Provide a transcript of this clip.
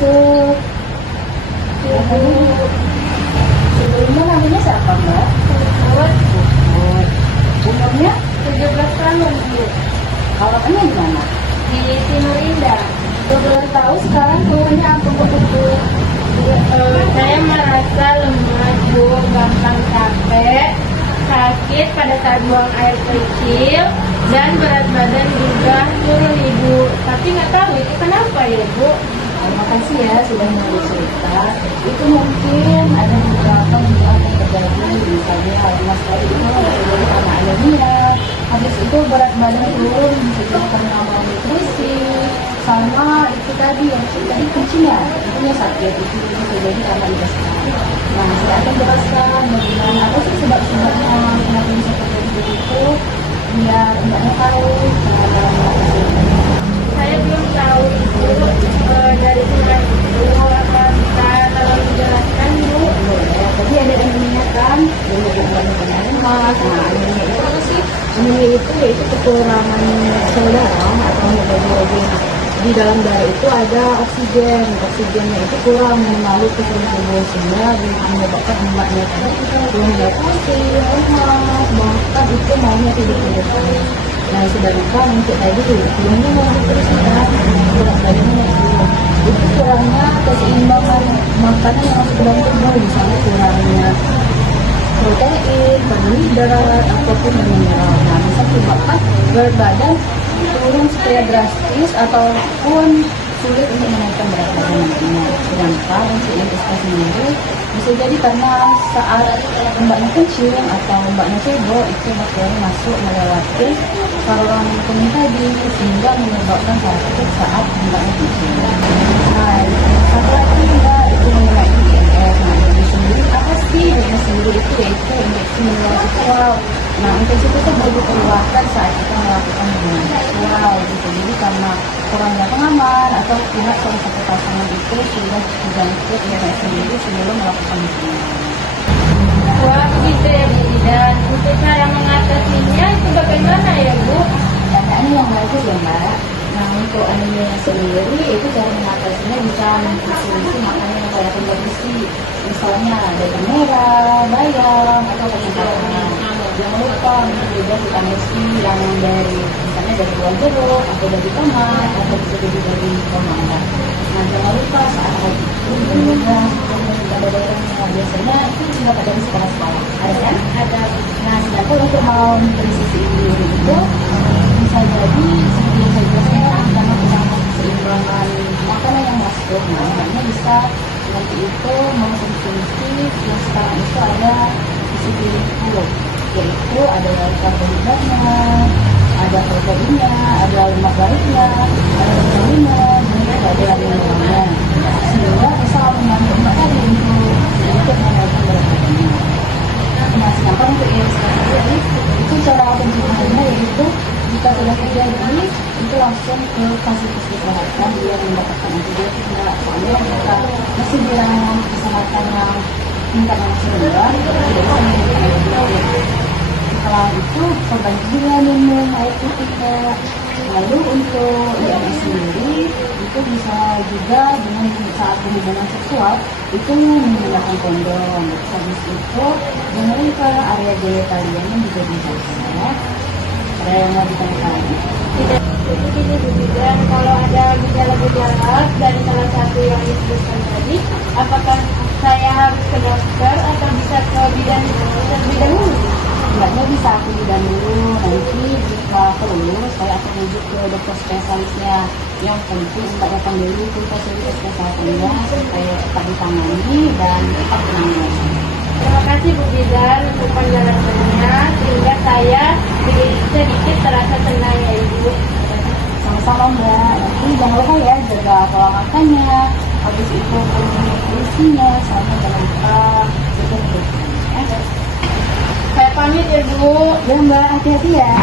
masuk. Sebelumnya namanya siapa, Mbak? Puput. Puput. Umurnya 17 tahun, Bu. awalnya di mana? Di Timur Indah. Boleh tahu sekarang keluhannya apa, Bu Puput? Saya merasa lemah, Bu, gampang capek, sakit pada saat buang air kecil, dan berat badan juga turun, Ibu. Tapi nggak tahu itu kenapa ya, Bu? Terima kasih ya sudah mau cerita. Itu mungkin ada beberapa hal yang terjadi, misalnya lemas sekali itu terjadi karena anemia. Habis itu berat badan turun bisa jadi karena malnutrisi, sama itu tadi yang tadi kuncinya, intinya sakit itu bisa jadi karena infeksi. Nah, saya akan jelaskan bagaimana apa sih sebab-sebabnya kenapa bisa terjadi begitu, biar mbaknya tahu cara mengatasi. Saya belum tahu itu dari surat itu apa bisa tolong dijelaskan, Bu? Ya, tadi ada anemia kan, kemarin mas. Nah, anemia itu apa sih? Anemia itu yaitu kekurangan sel darah atau hemoglobin. Di dalam darah itu ada oksigen. Oksigennya itu kurang melalui ke seluruh tubuh sehingga menyebabkan mbaknya tadi belum pusing, lemas, bahkan itu maunya tidur-tidur. Nah, sudah lupa mungkin tadi sebelumnya mau terus kan berat badannya itu kurangnya keseimbangan makanan yang masuk ke dalam tubuh, misalnya kurangnya protein, karbohidrat ataupun mineral. Nah, bisa menyebabkan berat badan turun secara drastis ataupun sulit untuk menaikkan berat badan nantinya. Sedangkan untuk yang sendiri bisa jadi karena saat mbaknya kecil atau mbaknya cebok itu bakteri masuk melewati saluran kuning tadi sehingga menyebabkan sakit saat mbaknya kecil. Nah, satu lagi mbak itu mengenai IMF. Nah, ini sendiri apa sih? Ini sendiri itu yaitu infeksi menular seksual. Nah, infeksi itu baru dikeluarkan saat kita melakukan hubungan seksual. Gitu. Jadi karena kurangnya pengaman atau pihak salah satu pasangan itu sudah terjangkit infeksi sendiri sebelum melakukan hubungan. Wah, begitu ya, Bu. Dan untuk cara mengatasinya itu bagaimana ya, Bu? Ini yang bagus ya, Mbak. Nah, untuk anemia sendiri itu cara mengatasinya bisa mengkonsumsi makanan yang kaya kandungan gizi, misalnya daging merah, bayam, atau kacang. Jangan lupa juga vitamin C yang dari misalnya dari buah jeruk atau dari tomat atau bisa jadi dari mangga. Nah, jangan lupa saat haid itu juga ada daerahnya biasanya itu tidak ada di sekolah-sekolah. Ada kan? Ada. Nah, sedangkan untuk mau nutrisi ini itu bisa jadi seperti yang saya jelaskan karena kurang keseimbangan makanan yang masuk. Nah, makanya bisa nanti itu mengkonsumsi yang sekarang itu ada isi piring full, yaitu ada karbohidratnya, ada proteinnya, ada lemak baiknya, ada vitaminnya, dan ada mineralnya. Sehingga bisa membantu mbak tadi untuk menaikkan berat badannya. Nah, sedangkan untuk yang sendiri itu cara pencegahannya yaitu jika sudah terjadi itu langsung ke fasilitas kesehatan biar mendapatkan antibiotik. Nah, soalnya jika masih dalam kesehatan yang tingkat yang masih rendah tidak bisa memberikan antibiotik. Setelah itu perbanyak juga minum air putihnya. Lalu untuk IMS sendiri itu bisa juga dengan saat berhubungan seksual itu menggunakan kondom. Habis itu jangan lupa area genitalianya juga dijaga. Ada yang mau ditanyakan? Tidak, dan kalau ada gejala-gejala dari salah satu yang disebutkan tadi, apakah saya harus ke dokter atau bisa ke bidan terlebih dahulu? Mbaknya bisa aku bidan dulu, nanti jika perlu saya akan rujuk ke dokter spesialisnya. Yang penting mbaknya akan beli itu fasilitas kesehatannya supaya tetap ditangani dan tetap penanganan. Terima kasih Bu Bidan untuk penjelasannya sehingga saya sedikit terasa tenang ya Ibu. Sama-sama Mbak, nanti jangan lupa ya jaga pola makannya, habis itu nutrisinya, sama jangan lupa jaga perutnya. Saya pamit ya Bu. Ya Mbak, hati-hati ya.